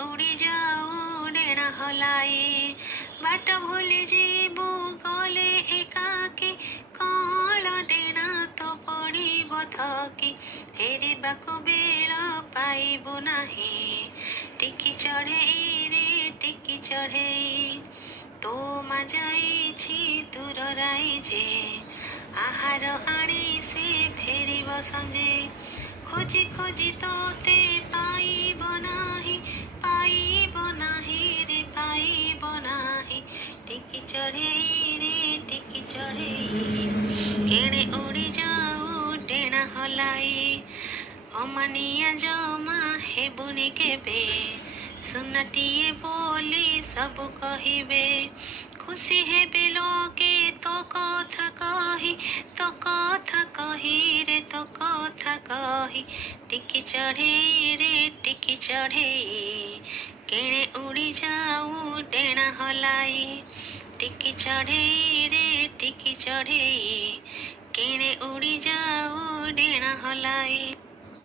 उड़ी जाऊ डेणा हलाई बाट भूली जीबू गले एकाकी कल डेणा तो पड़िब थकी फेरिबाकु बेल पाइबु नाही टिकी चढ़ेई रे टिकी चढ़ेई तो मा जाइछि दूर राइजे आहार आनी से फेरिब संजे खोजी खोजी तोते पाइब नाही रे पाइब नाही टिकी चढ़ेई रे टिकी चढ़ेई केणे उड़ी जाऊ डेणा हलाई अमानिया जमा हेबुनी केबे सुनटिए बोली सब कहिबे खुशी हेबे लोके तो कथा कही रे तो कथा कही टिकी चढ़ेई रे टिकी चढ़ेई केणे उड़ी जाऊ डेणा हलाई टिकी चढ़ेई रे टिकी चढ़ेई केणे उड़ी जाऊ डेणा हलाई।